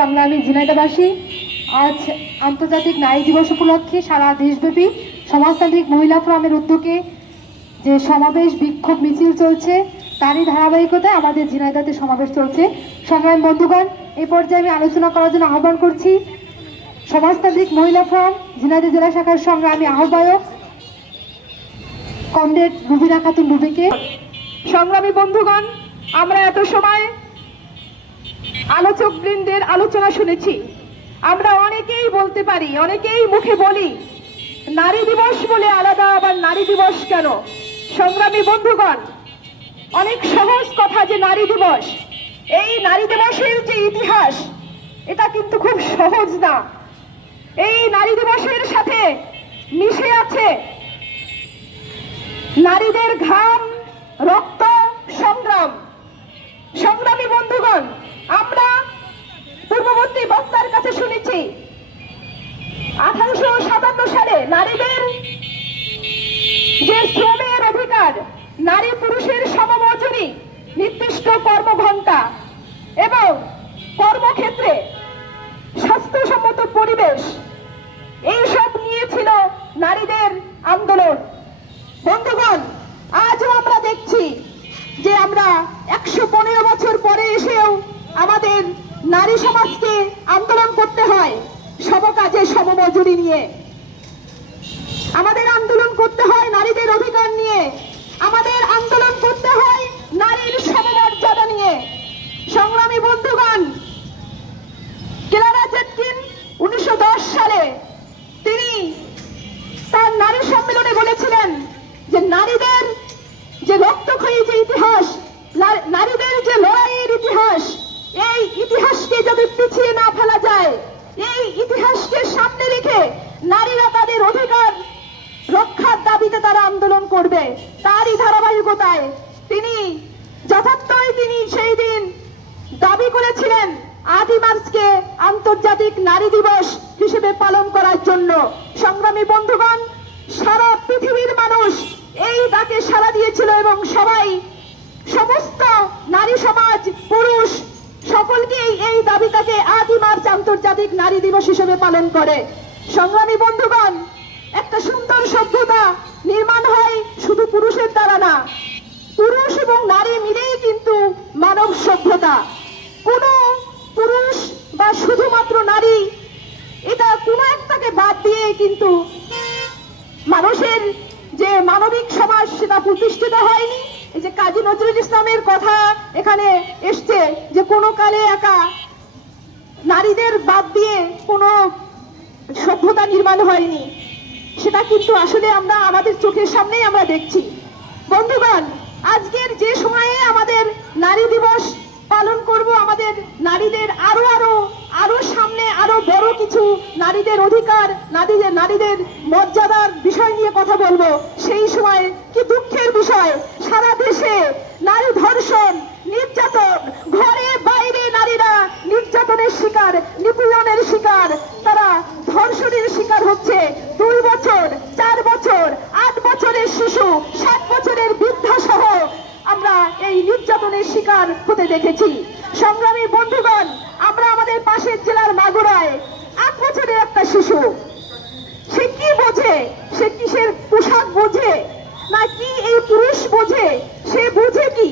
সংগ্রামী ঝিনাইদহবাসী, আজ আন্তর্জাতিক নারী দিবস উপলক্ষে সারা দেশব্যাপী সমাজতান্ত্রিক মহিলা ফোরামের উদ্যোগে যে সমাবেশ বিক্ষোভ মিছিল চলছে, তারই ধারাবাহিকতায় আমাদের ঝিনাইদহতে সমাবেশ চলছে। সংগ্রামী বন্ধুগণ, এই পর্যায়ে আমি আলোচনা করার জন্য আহ্বান করছি সমাজতান্ত্রিক মহিলা ফোরাম ঝিনাইদহ জেলা শাখার সংগ্রামী আহ্বায়ক কমরেড রুবিনা খাতুন রুবিকে। সংগ্রামী বন্ধুগণ, আমরা এত সময় আলোচক বৃন্দের আলোচনা শুনেছি। আমরা অনেকেই বলতে পারি, অনেকেই মুখে বলি নারী দিবস বলে আলাদা, আবার নারী দিবস কেন? সংগ্রামী বন্ধুগণ, অনেক সহজ কথা যে নারী দিবস, এই নারী দিবসের যে ইতিহাস, এটা কিন্তু খুব সহজ না। এই নারী দিবসের সাথে মিশে আছে নারীদের ঘাম, রক্ত, সংগ্রাম। সংগ্রামী বন্ধুগণ, আমরা পূর্ববর্তী বক্তার কাছে শুনেছি 1857 সালে নারীদের যে শ্রমের অধিকার, নারী পুরুষের সমমজুরি, নির্দিষ্ট কর্মঘণ্টা এবং কর্মক্ষেত্রে স্বাস্থ্যসম্মত পরিবেশ, এইসব নিয়ে ছিল নারীদের আন্দোলন। বন্ধুগণ, আজও আমরা দেখছি যে আমরা 115 বছর পরে এসেও আমাদের নারী সমাজকে আন্দোলন করতে হয় সমকাজে সমমজুরি নিয়ে, আমাদের আন্দোলন করতে হয় নারীদের অধিকার নিয়ে, আমাদের আন্দোলন করতে হয় নারীর সমমর্যাদা নিয়ে। সংগ্রামী বন্ধুগণ, ক্লারা জেটকিন 1910 সালে তিনি তার নারী সম্মেলনে বলেছিলেন যে নারীদের যে রক্তক্ষয়ী যে ইতিহাস, নারীদের যে লড়াইয়ের ইতিহাস, এই ইতিহাসকে যদি পিছিয়ে না ফেলা যায়, এই ইতিহাসকে সামনে রেখে নারীরা তাদের অধিকার রক্ষার দাবিতে তারা আন্দোলন করবে। তারই ধারাবাহিকতায় তিনি যথার্থই তিনি সেই দিন দাবি করেছিলেন 8 মার্চকে আন্তর্জাতিক নারী দিবস হিসেবে পালন করার জন্য। সংগ্রামী বন্ধুগণ, সারা পৃথিবীর মানুষ এই ডাকে সাড়া দিয়েছিল এবং সবাই, সমস্ত নারী সমাজ, পুরুষ সকলকেই এই দাবিটাকে 8 মার্চ আন্তর্জাতিক নারী দিবস হিসেবে পালন করে। সংগ্রামী বন্ধুগণ, একটা সুন্দর সভ্যতা নির্মাণ হয় শুধু পুরুষের দ্বারা না, পুরুষ এবং নারী মিলেই কিন্তু মানব সভ্যতা। কোনো পুরুষ বা শুধুমাত্র নারী, এটা কোনো একটাকে বাদ দিয়ে কিন্তু মানুষের যে মানবিক সমাজ সেটা প্রতিষ্ঠিত হয়নি। এই যে কাজী নজরুল ইসলামের কথা এখানে এসছে যে কোনো কালে একা নারীদের বাদ দিয়ে কোনো সভ্যতা নির্মাণ হয়নি, সেটা কিন্তু আসলে আমরা আমাদের চোখের সামনেই আমরা দেখছি। বন্ধুগণ, আজকের যে সময়ে আমাদের নারী দিবস পালন করব, আমাদের নারীদের আরো সামনে আরো বড় কিছু নারীদের অধিকার, নারীদের মর্যাদার বিষয় নিয়ে কথা বলবো। সেই সময় কি দুঃখের বিষয়, সারা দেশে নারী ধর্ষণ, নির্যাতন, ঘরে বাইরে নারীরা নির্যাতনের শিকার, নিপীড়নের শিকার, তারা ধর্ষণের শিকার হচ্ছে। 2 বছর, 4 বছর, 8 বছরের শিশু, 7 বছরের বৃদ্ধা সহ আমরা এই নির্যাতনের শিকার হতে দেখেছি। সংগ্রামী বন্ধুগণ, আমরা আমাদের পাশের জেলার মাগুরায় 8 বছরের একটা শিশু, সে কি বোঝে? সে কিসের পোশাক বোঝে না কি এই পুরুষ বোঝে? সে বোঝে কি?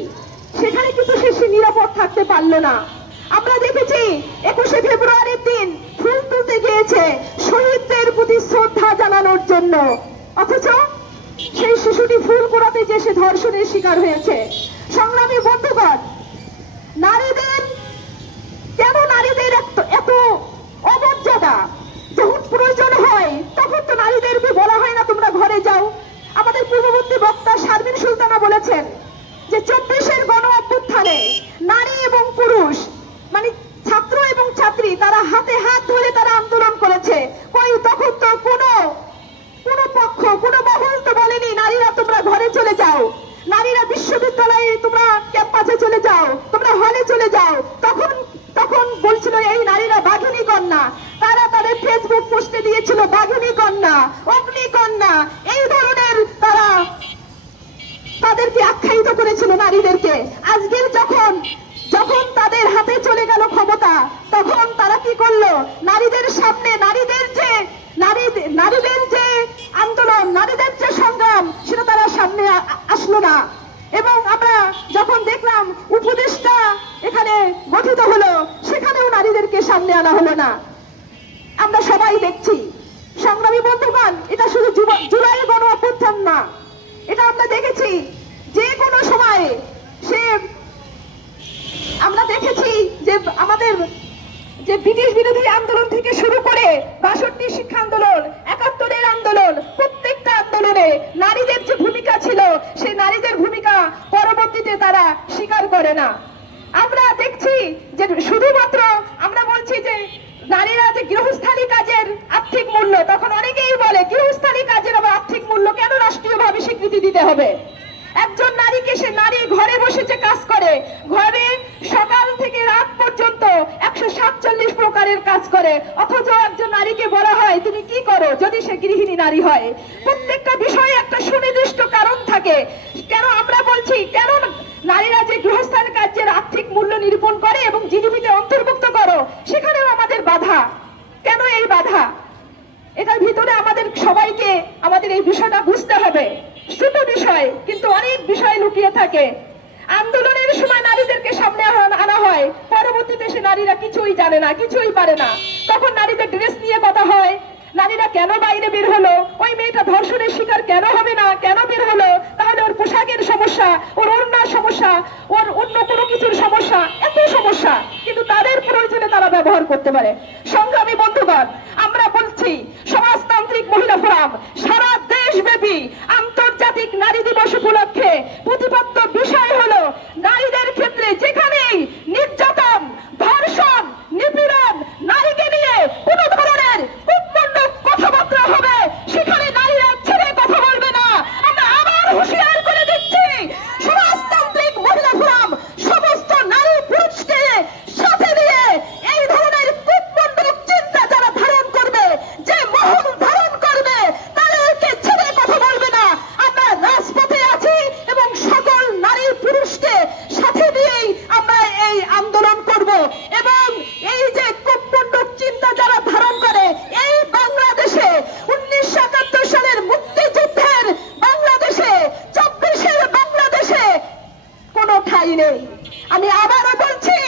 সেখানে কিন্তু সে নিরাপদ থাকতে পারলো না। আমরা দেখেছি 21শে ফেব্রুয়ারির দিন ফুল তুলতে গিয়েছে শহীদদের প্রতি শ্রদ্ধা জানানোর জন্য, অথচ সেই শিশুটি ফুল কুড়াতে যে সে ধর্ষণের শিকার হয়েছে। সংগ্রামী বন্ধুগণ, নারীদের কেন নারীদের এত অমর্যাদা? যখন প্রয়োজন হয় তখন তো নারীদেরকে বলা হয় না তোমরা ঘরে যাও। আমাদের পূর্ববর্তী বক্তা শারমিন সুলতানা বলেছেন যে 24-এর গণ অভ্যুত্থানে নারী এবং পুরুষ, মানে ছাত্র এবং ছাত্রী, তারা হাতে হাত ধরে তারা আন্দোলন করেছে। কই তখন তো কোনো পক্ষ, কোনো মহল তো বলেনি নারীরা তোমরা ঘরে চলে যাও, নারীরা বিশ্ববিদ্যালয়ে তোমরা ক্যাম্পাসে চলে যাও, তোমরা হলে চলে যাও। তখন বলছিল এই নারীরা বাঘিনী কন্যা। তারা তাদের ফেসবুক পোস্টে দিয়েছিল বাঘিনী কন্যা, অগ্নিকন্যা, এই ধরনের তারা তাদেরকে আখ্যায়িত করেছিল নারীদেরকে। আজকের যখন তাদের হাতে চলে গেল ক্ষমতা, তখন তারা নারীদের সামনে নারীদের যে আন্দোলন, নারীদের যে সংগ্রাম, সেটা তারা সামনে আসলো না। এবং আমরা যখন দেখলাম উপদেষ্টা এখানে গঠিত হলো, সেখানেও নারীদেরকে সামনে আনা হলো না। আমরা সবাই দেখছি সংগ্রামী বন্ধুগণ, এটা শুধু জুলাই গণ অভ্যুত্থান না, এটা আমরা দেখেছি যে কোনো সময়ে। আমরা দেখেছি যে আমাদের যে ব্রিটিশ বিরোধী আন্দোলন থেকে শুরু করে ৬২ শিক্ষা আন্দোলন, ৭১-এর আন্দোলন, প্রত্যেকটা আন্দোলনে নারীদের যে ভূমিকা ছিল, সেই নারীদের ভূমিকা পরবর্তীতে তারা স্বীকার করে না। আমরা দেখছি যে শুধুমাত্র আমরা বলছি যে নারীরা যে গৃহস্থালী কাজের আর্থিক মূল্য, তখন অনেকেই বলে গৃহস্থালী কাজের আবার আর্থিক মূল্য কেন রাষ্ট্রীয়ভাবে স্বীকৃতি দিতে হবে? একজন নারীকে, সে নারী ঘরে বসে যে কাজ করে, ঘরে সকাল থেকে রাত পর্যন্ত ১৪৭ প্রকারের কাজ করে, অথচ একজন নারীকে বলা হয় তুমি কি করো, যদি সে গৃহিণী নারী হয়। প্রত্যেকটা বিষয়ে একটা সুনির্দিষ্ট কারণ থাকে। কেন আমরা বলছি, কেন নারীরা যে গৃহস্থান কার্যের আর্থিক মূল্য নিরূপণ করে এবং জিডিপিতে অন্তর্ভুক্ত করো, সেখানেও আমাদের বাধা। কেন এই বাধা? এটার ভিতরে আমাদের সবাইকে আমাদের এই বিষয়টা বুঝতে হবে। ছোট বিষয়, কিন্তু অনেক বিষয় লুকিয়ে থাকে। আন্দোলনের সময় নারীদেরকে সামনে আনা হয়, পরবর্তীতে সে নারীরা কিছুই জানে না, কিছুই পারে না। তখন নারীদের ড্রেস নিয়ে কথা হয়, নারীরা কেন বাইরে বের হলো, ওই মেয়েটা ধর্ষণের শিকার কেন হবে না, কেন বের হলো, তাহলে ওর পোশাকের সমস্যা, ওর ওড়নার সমস্যা, ওর অন্য কোনো কিছুর সমস্যা, এত সমস্যা, কিন্তু তাদের প্রয়োজনে তারা ব্যবহার করতে পারে। সংগ্রামী বন্ধুগণ, আমরা বলছি সমাজতান্ত্রিক মহিলা ফোরাম সারা দেশব্যাপী আন্তর্জাতিক নারী দিবস উপলক্ষে প্রতিপাদ্য বিষয় হলো নারীদের ক্ষেত্রে যেখানেই নির্যাতন, ধর্ষণ, নিপীড়ন, নারীকে নিয়ে কোনো ধরনের কূপমণ্ডক কথাবার্তা হবে, সেখানে নারীরা ছেড়ে কথা বলবে না। আমরা আবার হুঁশিয়ার করে দিচ্ছি, সমাজতান্ত্রিক মহিলা ফোরাম সমস্ত নারী পুরুষকে সাথে নিয়ে এই ধরনের কূপমণ্ডক চিন্তা যারা ধারণ করবে, যে মহল ধারণ করবে, তাদেরকে ছেড়ে কথা বলবে না। আমরা রাজপথে আছি এবং সকল নারী পুরুষকে সাথে নিয়েই আমরা এই আন্দোলন করব। এবং এই যে কূপমণ্ডক চিন্তা যারা ধারণ করে, এই বাংলাদেশে ১৯৭১ সালের মুক্তিযুদ্ধের বাংলাদেশে, ২৪-এর বাংলাদেশে কোনো ঠাঁই নেই। আমি আবারও বলছি,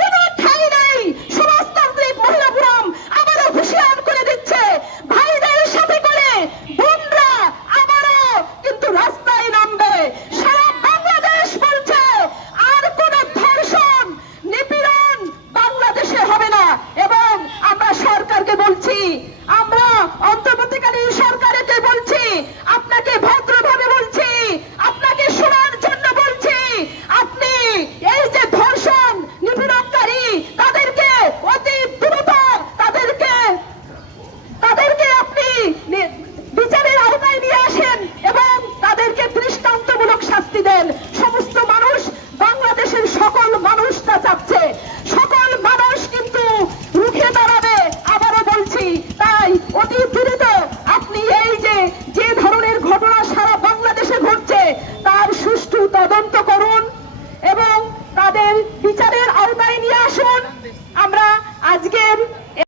কোনো ঠাঁই নেই। সমাজতান্ত্রিক মহিলা ফোরাম আবারও হুঁশিয়ার করে দিচ্ছে, ভাইদের সাথে করে বোনরা আবারও কিন্তু রাস্তায় নামবে। সারা বাংলাদেশ বলছে আর কোনো ধর্ষণ, নিপীড়ন বাংলাদেশে হবে না। এবং আমরা সরকারকে বলছি,